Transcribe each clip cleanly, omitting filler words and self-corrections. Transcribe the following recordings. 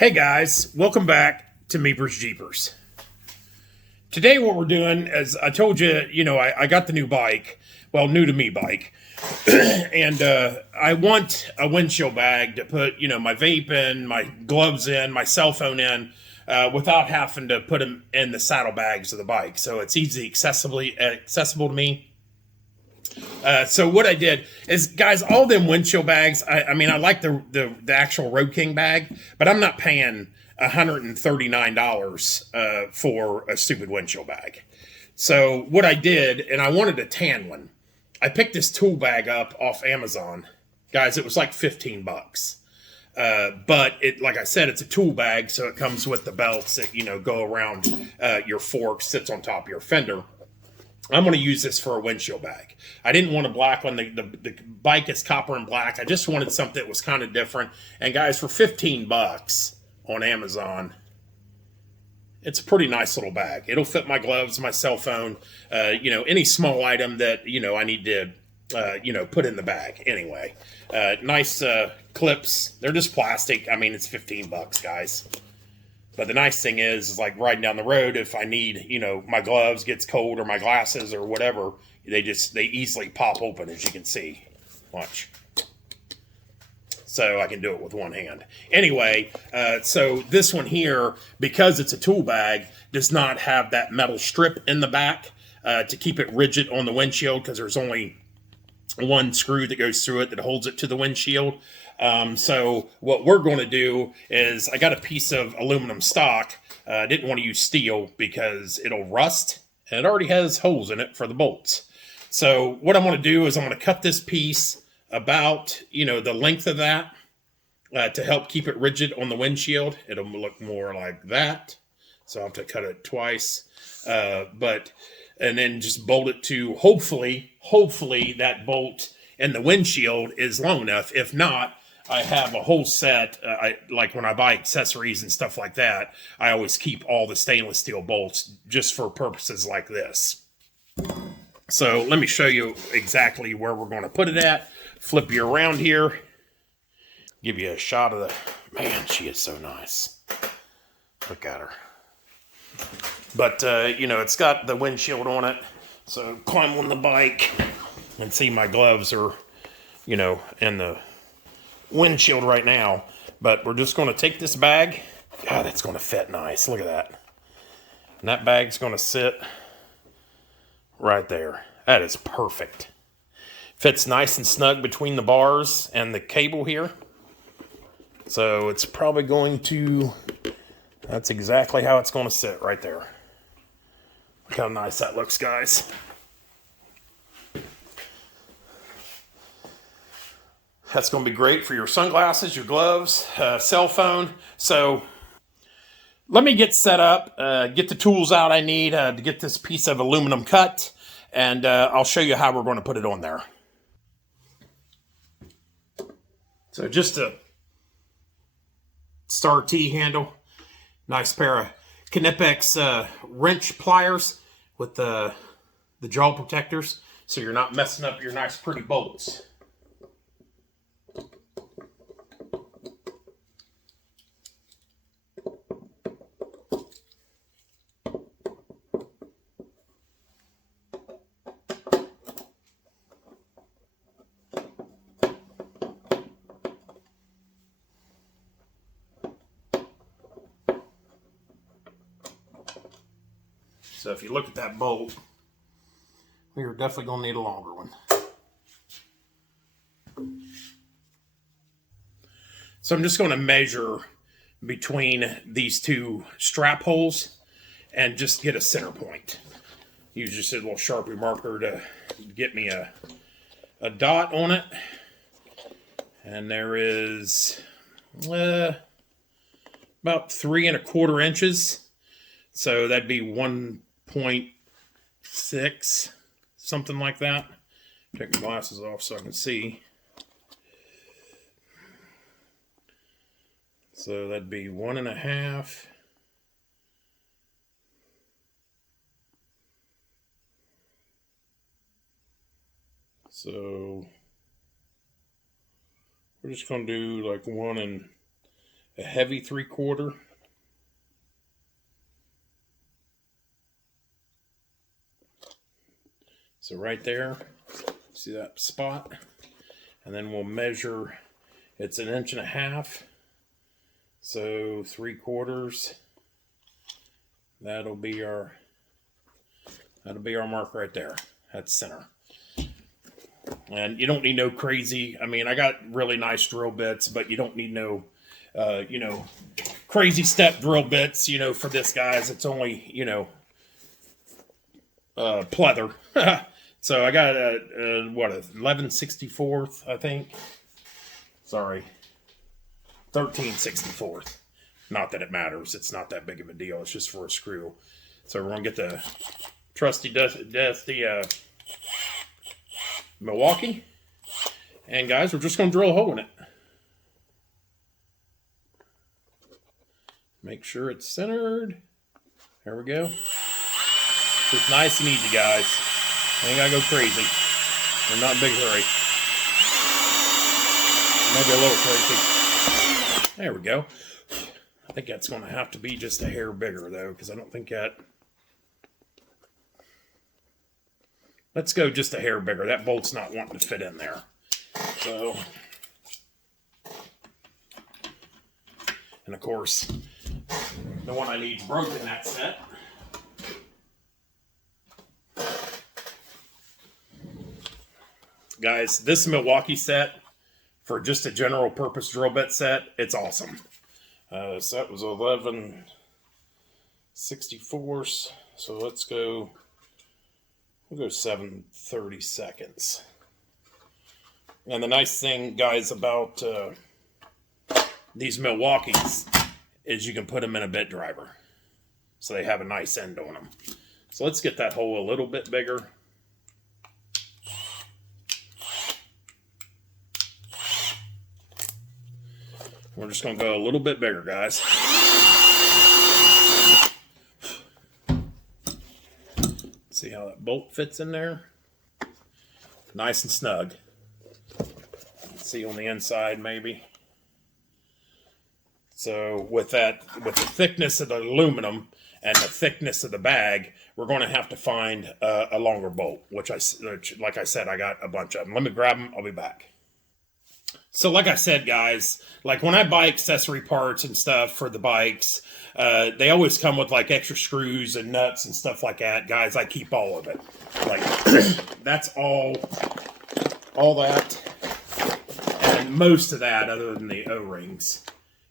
Hey guys, welcome back to Meepers Jeepers. Today what we're doing is, I told you, I got the new bike, well, new to me bike, and I want a windshield bag to put, my vape in, my gloves in, my cell phone in, without having to put them in the saddlebags of the bike. So it's easily accessible to me. So what I did is, guys, all them windshield bags, I mean, I like the actual Road King bag, but I'm not paying $139 for a stupid windshield bag. So what I did, and I wanted a tan one, I picked this tool bag up off Amazon. Guys, it was like 15 bucks. But like I said, it's a tool bag, so it comes with the belts that, go around your fork, sits on top of your fender. I'm going to use this for a windshield bag. I didn't want a black one. The bike is copper and black. I just wanted something that was kind of different. And guys, for 15 bucks on Amazon, it's a pretty nice little bag. It'll fit my gloves, my cell phone, any small item that, I need to, put in the bag. Anyway, nice clips. They're just plastic. I mean, it's 15 bucks, guys. But the nice thing is like riding down the road, if I need, my gloves gets cold or my glasses or whatever, they easily pop open, as you can see. Watch. So I can do it with one hand. Anyway, so this one here, because it's a tool bag, does not have that metal strip in the back to keep it rigid on the windshield, because there's only one screw that goes through it that holds it to the windshield. So what we're going to do is, I got a piece of aluminum stock. I didn't want to use steel because it'll rust, and it already has holes in it for the bolts. So what I'm going to do is I'm going to cut this piece about, the length of that to help keep it rigid on the windshield. It'll look more like that. So I'll have to cut it twice. And then just bolt it to, hopefully that bolt in the windshield is long enough. If not, I have a whole set, like when I buy accessories and stuff like that, I always keep all the stainless steel bolts just for purposes like this. So let me show you exactly where we're going to put it at. Flip you around here. Give you a shot of the, man, she is so nice. Look at her. But, it's got the windshield on it. So climb on the bike and see my gloves are, in the windshield right now. But we're just going to take this bag. God, that's going to fit nice. Look at that. And that bag's going to sit right there. That is perfect. Fits nice and snug between the bars and the cable here. So it's probably going to, that's exactly how it's going to sit right there. Look how nice that looks, guys. That's going to be great for your sunglasses, your gloves, cell phone. So let me get set up, get the tools out I need to get this piece of aluminum cut, and I'll show you how we're going to put it on there. So just a star T handle, nice pair of Knipex wrench pliers with the jaw protectors, so you're not messing up your nice pretty bolts. So if you look at that bolt, we are definitely going to need a longer one. So I'm just going to measure between these two strap holes and just get a center point. Use just a little Sharpie marker to get me a dot on it. And there is about 3¼ inches. So that'd be 1.6, something like that. Take my glasses off so I can see. So that'd be 1.5. So we're just going to do like 1 a heavy 3/4. So right there, see that spot? And then we'll measure, it's 1.5 inches. So 3/4. That'll be our mark right there. That's center. And you don't need no crazy, I mean, I got really nice drill bits, but you don't need no, crazy step drill bits, for this, guys. It's only, pleather. So I got a 11/64, I think. Sorry. 13/64. Not that it matters. It's not that big of a deal. It's just for a screw. So we're going to get the trusty, dusty Milwaukee. And guys, we're just going to drill a hole in it. Make sure it's centered. There we go. Just nice and easy, guys. Ain't got to go crazy. We're not in a big hurry. Maybe a little crazy. There we go. I think that's going to have to be just a hair bigger, though, because I don't think that... Let's go just a hair bigger. That bolt's not wanting to fit in there. So... And, of course, the one I need broken in that set. Guys, this Milwaukee set, for just a general purpose drill bit set, it's awesome. So that was 11/64. So let's go, we'll go 7/32. And the nice thing, guys, about these Milwaukees is you can put them in a bit driver. So they have a nice end on them. So let's get that hole a little bit bigger. We're just going to go a little bit bigger, guys. See how that bolt fits in there? Nice and snug. See on the inside, maybe. So with the thickness of the aluminum and the thickness of the bag, we're going to have to find a longer bolt, which like I said, I got a bunch of them. Let me grab them. I'll be back. So like I said, guys, like when I buy accessory parts and stuff for the bikes, they always come with like extra screws and nuts and stuff like that. Guys, I keep all of it. Like, that's all that. And most of that, other than the O-rings,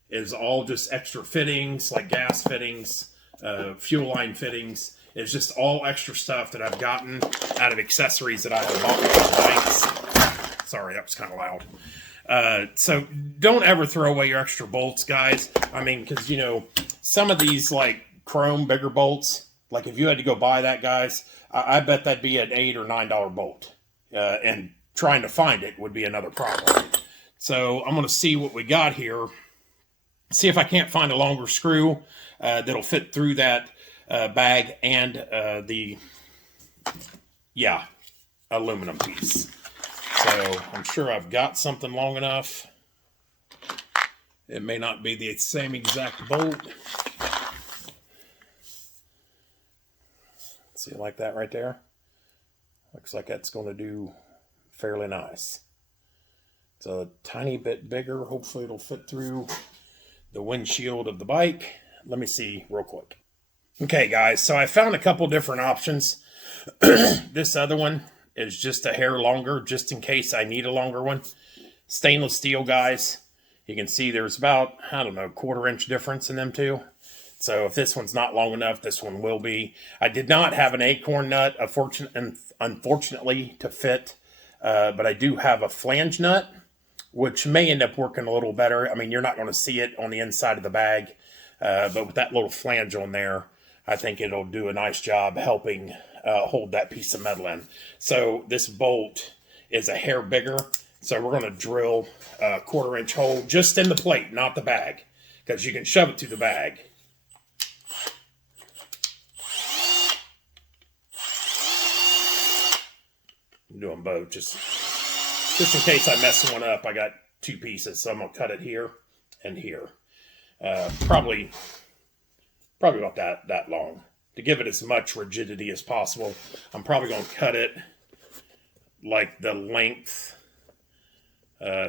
is all just extra fittings, like gas fittings, fuel line fittings. It's just all extra stuff that I've gotten out of accessories that I have bought with bikes. Sorry, that was kind of loud. So don't ever throw away your extra bolts, guys. I mean, because, some of these, like, chrome bigger bolts, like, if you had to go buy that, guys, I bet that'd be an $8 or $9 bolt. And trying to find it would be another problem. So I'm going to see what we got here. See if I can't find a longer screw that'll fit through that bag and the aluminum piece. So I'm sure I've got something long enough. It may not be the same exact bolt. See, like that right there? Looks like that's going to do fairly nice. It's a tiny bit bigger. Hopefully it'll fit through the windshield of the bike. Let me see real quick. Okay, guys, so I found a couple different options. This other one is just a hair longer, just in case I need a longer one. Stainless steel, guys. You can see there's about, I don't know, 1/4 inch difference in them two. So if this one's not long enough, this one will be. I did not have an acorn nut, unfortunately, to fit. But I do have a flange nut, which may end up working a little better. I mean, you're not going to see it on the inside of the bag. But with that little flange on there, I think it'll do a nice job helping hold that piece of metal in. So this bolt is a hair bigger. So we're going to drill a 1/4 inch hole just in the plate, not the bag, because you can shove it through the bag. I'm doing both just in case I mess one up. I got two pieces, so I'm going to cut it here and here. Probably about that long. To give it as much rigidity as possible, I'm probably going to cut it like the length.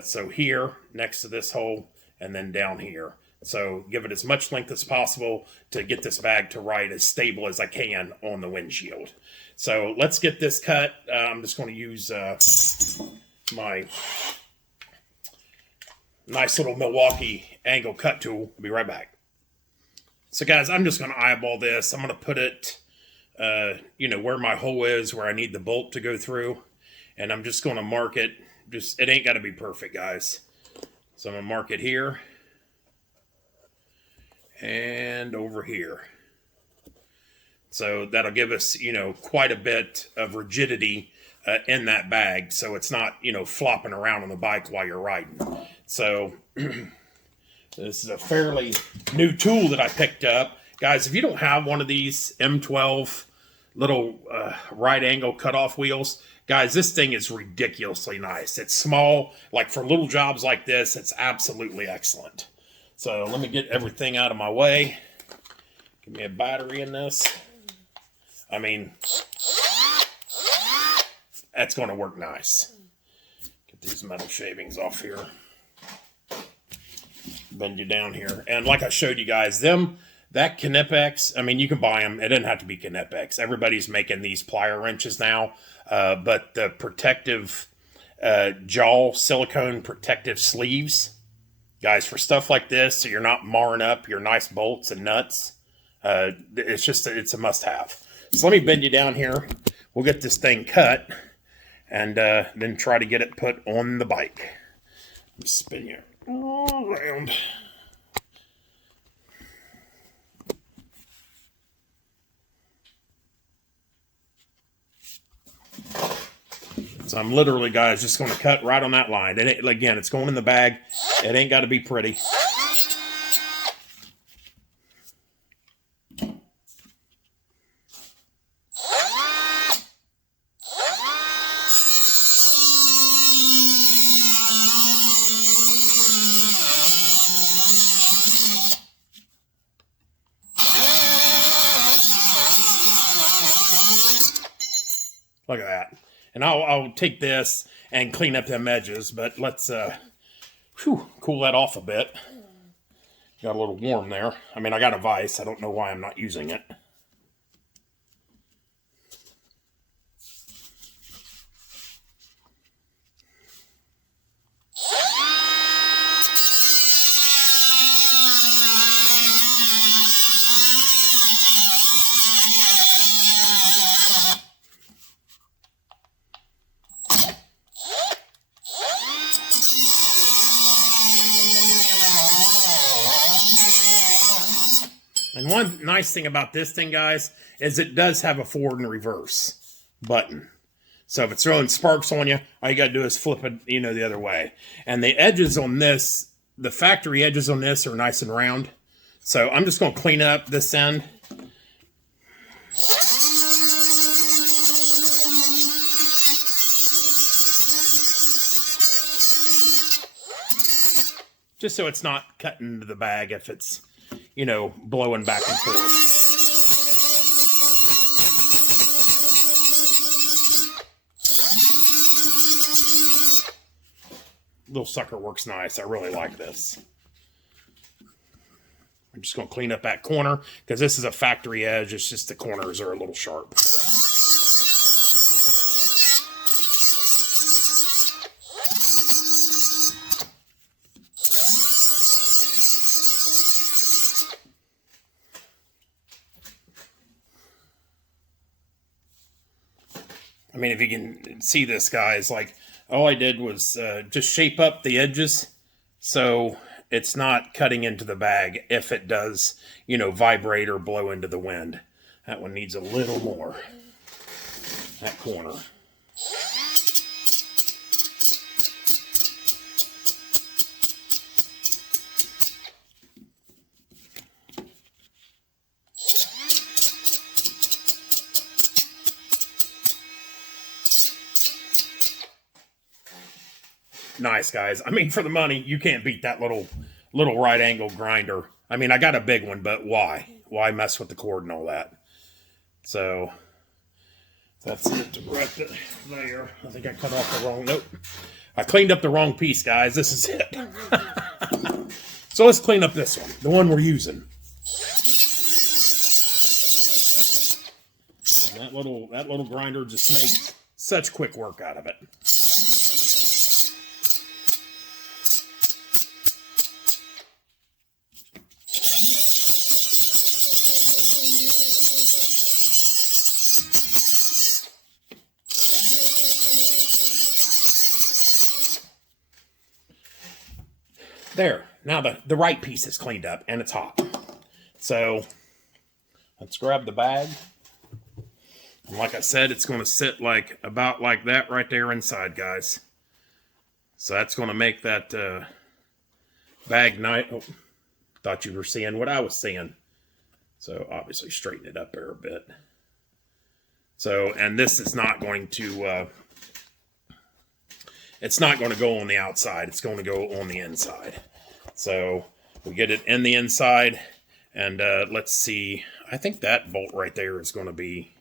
So here, next to this hole, and then down here. So give it as much length as possible to get this bag to ride as stable as I can on the windshield. So let's get this cut. I'm just going to use my nice little Milwaukee angle cut tool. I'll be right back. So guys, I'm just going to eyeball this. I'm going to put it, where my hole is, where I need the bolt to go through. And I'm just going to mark it. It ain't got to be perfect, guys. So I'm going to mark it here. And over here. So that'll give us, quite a bit of rigidity in that bag. So it's not, flopping around on the bike while you're riding. So this is a fairly new tool that I picked up. Guys, if you don't have one of these M12 little right angle cutoff wheels, guys, this thing is ridiculously nice. It's small. Like for little jobs like this, it's absolutely excellent. So let me get everything out of my way. Give me a battery in this. I mean, that's going to work nice. Get these metal shavings off here. Bend you down here. And like I showed you guys, that Knipex, I mean, you can buy them. It doesn't have to be Knipex. Everybody's making these plier wrenches now. But the protective jaw silicone protective sleeves, guys, for stuff like this, so you're not marring up your nice bolts and nuts, it's a must-have. So let me bend you down here. We'll get this thing cut, and then try to get it put on the bike. Let me spin you all around. So I'm literally, guys, just going to cut right on that line. And again, it's going in the bag. It ain't got to be pretty. Look at that. And I'll take this and clean up them edges, but let's cool that off a bit. Got a little warm there. I mean, I got a vise. I don't know why I'm not using it. And one nice thing about this thing, guys, is it does have a forward and reverse button. So if it's throwing sparks on you, all you got to do is flip it, the other way. And the edges on this, the factory edges on this are nice and round. So I'm just going to clean up this end. Just so it's not cutting into the bag if it's, blowing back and forth. Little sucker works nice. I really like this. I'm just going to clean up that corner because this is a factory edge. It's just the corners are a little sharp. I mean, if you can see this, guys, like all I did was just shape up the edges so it's not cutting into the bag if it does, vibrate or blow into the wind. That one needs a little more, that corner. Nice, guys. I mean, for the money, you can't beat that little right angle grinder. I mean, I got a big one, but why? Why mess with the cord and all that? So that's it right there. I think I cut off the wrong, nope. I cleaned up the wrong piece, guys. This is it. So let's clean up this one, the one we're using. And that little grinder just makes such quick work out of it. There, now the right piece is cleaned up and it's hot. So let's grab the bag. And like I said, it's going to sit about like that right there inside, guys. So that's going to make that bag nice. Oh, thought you were seeing what I was seeing. So obviously straighten it up there a bit. So, and this is not going to, it's not going to go on the outside. It's going to go on the inside. So we get it in the inside, and let's see. I think that bolt right there is going to be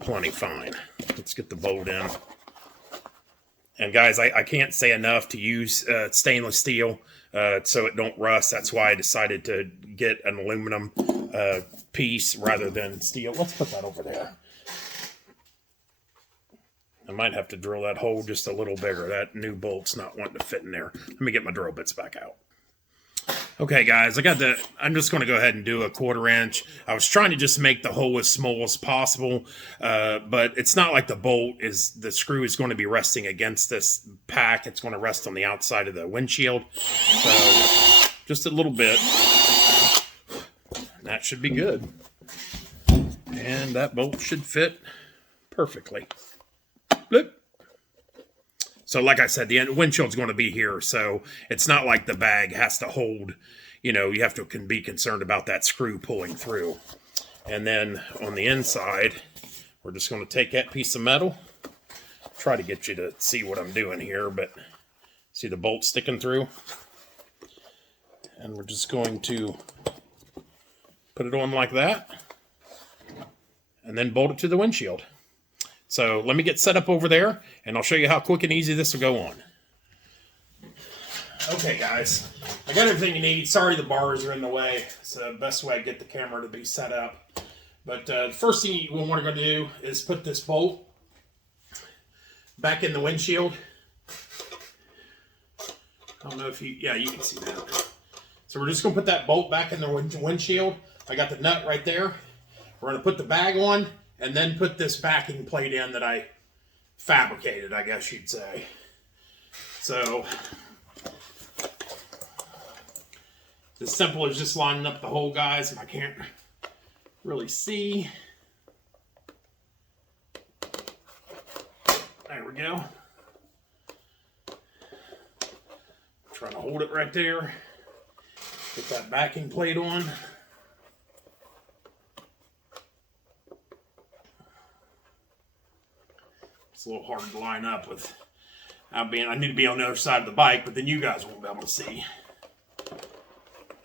plenty fine. Let's get the bolt in. And guys, I can't say enough to use stainless steel so it don't rust. That's why I decided to get an aluminum piece rather than steel. Let's put that over there. I might have to drill that hole just a little bigger. That new bolt's not wanting to fit in there. Let me get my drill bits back out. Okay, guys, I'm just going to go ahead and do a 1/4 inch. I was trying to just make the hole as small as possible, but it's not like the screw is going to be resting against this pack. It's going to rest on the outside of the windshield. So just a little bit. That should be good. And that bolt should fit perfectly. Bloop. So like I said, the windshield's going to be here, so it's not like the bag has to hold, you have to be concerned about that screw pulling through. And then on the inside, we're just going to take that piece of metal, try to get you to see what I'm doing here, but see the bolt sticking through? And we're just going to put it on like that, and then bolt it to the windshield. So let me get set up over there, and I'll show you how quick and easy this will go on. Okay, guys, I got everything you need. Sorry the bars are in the way. It's the best way to get the camera to be set up. But the first thing we're going to do is put this bolt back in the windshield. I don't know if you can see that. So we're just going to put that bolt back in the windshield. I got the nut right there. We're going to put the bag on, and then put this backing plate in that I fabricated, I guess you'd say. So, as simple as just lining up the hole, guys, and I can't really see. There we go. Trying to hold it right there. Get that backing plate on. A little hard to line up with I need to be on the other side of the bike, but then you guys won't be able to see.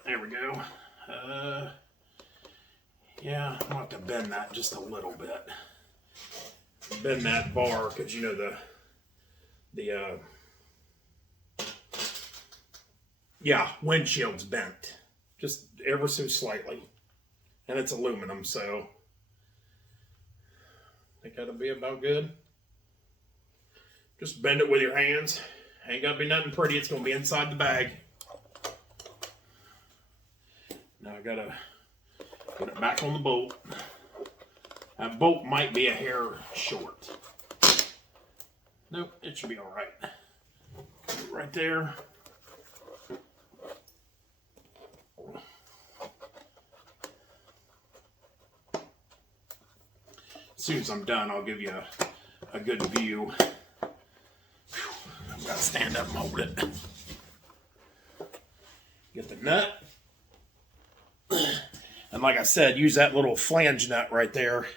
There we go. Yeah, I'll have to bend that just a little bit. Bend that bar because windshield's bent just ever so slightly, and it's aluminum, so I think that'll be about good. Just bend it with your hands. Ain't got to be nothing pretty. It's going to be inside the bag. Now I got to put it back on the bolt. That bolt might be a hair short. Nope, it should be all right. Put it right there. As soon as I'm done, I'll give you a good view. I've got to stand up and hold it. Get the nut. And like I said, use that little flange nut right there.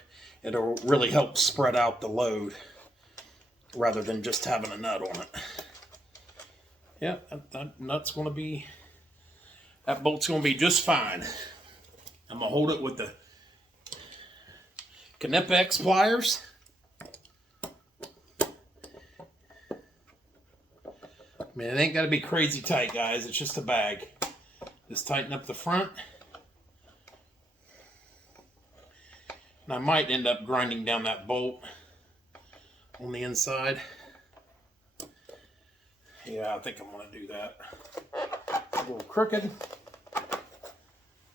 It'll really help spread out the load rather than just having a nut on it. Yeah, that nut's going to be That bolt's going to be just fine. I'm going to hold it with the Knipex pliers. I mean, it ain't got to be crazy tight, guys. It's just a bag. Just tighten up the front. And I might end up grinding down that bolt on the inside. Yeah, I think I'm going to do that. A little crooked.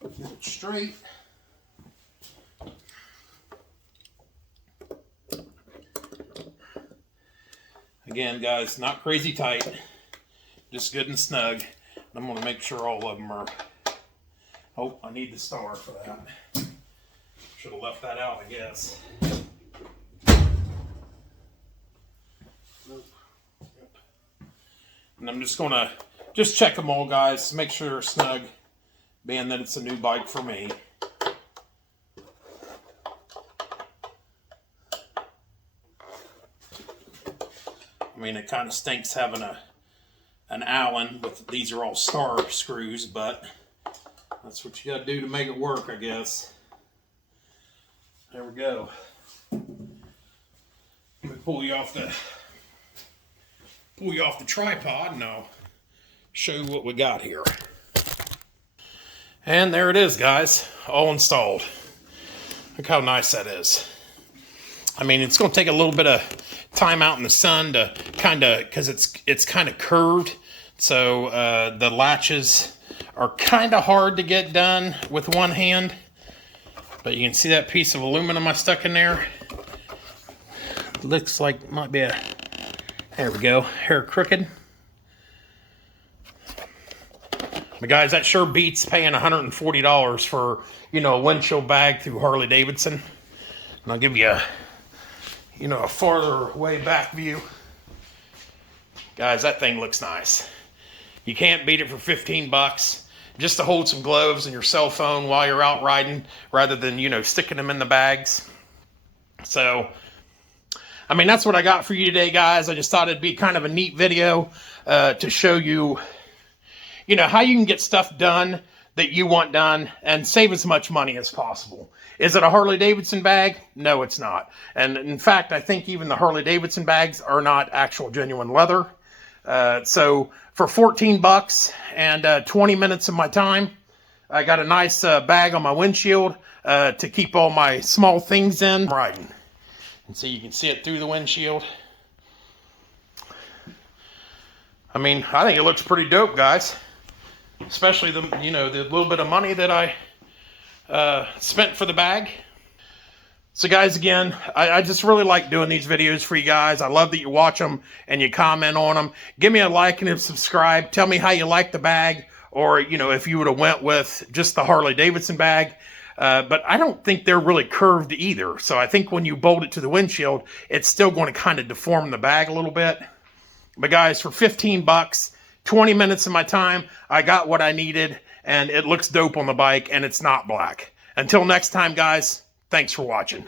Get it straight. Again, guys, not crazy tight. Just good and snug. I'm going to make sure all of them are... Oh, I need the star for that. Should have left that out, I guess. Nope. Yep. And I'm just going to check them all, guys, to make sure they're snug, being that it's a new bike for me. I mean, it kind of stinks having an Allen, but these are all star screws, but that's what you got to do to make it work, I guess. There we go. Let me pull you off the tripod, and I'll show you what we got here. And there it is, guys, all installed. Look how nice that is. I mean, it's going to take a little bit of time out in the sun to kind of, because it's kind of curved, so the latches are kind of hard to get done with one hand. But you can see that piece of aluminum I stuck in there. Looks like it might be a, there we go, hair crooked. But guys, that sure beats paying $140 for, you know, a windshield bag through Harley-Davidson. And I'll give you a, you know, a farther way back view. Guys, that thing looks nice. You can't beat it for 15 bucks. Just to hold some gloves and your cell phone while you're out riding, rather than, you know, sticking them in the bags. So, I mean, that's what I got for you today, guys. I just thought it'd be kind of a neat video to show you, you know, how you can get stuff done that you want done and save as much money as possible. Is it a Harley-Davidson bag? No, it's not. And in fact, I think even the Harley-Davidson bags are not actual genuine leather. So for 14 bucks and 20 minutes of my time, I got a nice bag on my windshield to keep all my small things in riding. And so you can see it through the windshield. I mean, I think it looks pretty dope, guys. Especially the, you know, the little bit of money that I spent for the bag. So guys, again, I just really like doing these videos for you guys. I love that you watch them and you comment on them. Give me a like and a subscribe. Tell me how you like the bag, or, you know, if you would have went with just the Harley-Davidson bag. But I don't think they're really curved either. So I think when you bolt it to the windshield, it's still going to kind of deform the bag a little bit. But guys, for 15 bucks, 20 minutes of my time, I got what I needed, and it looks dope on the bike, and it's not black. Until next time, guys, thanks for watching.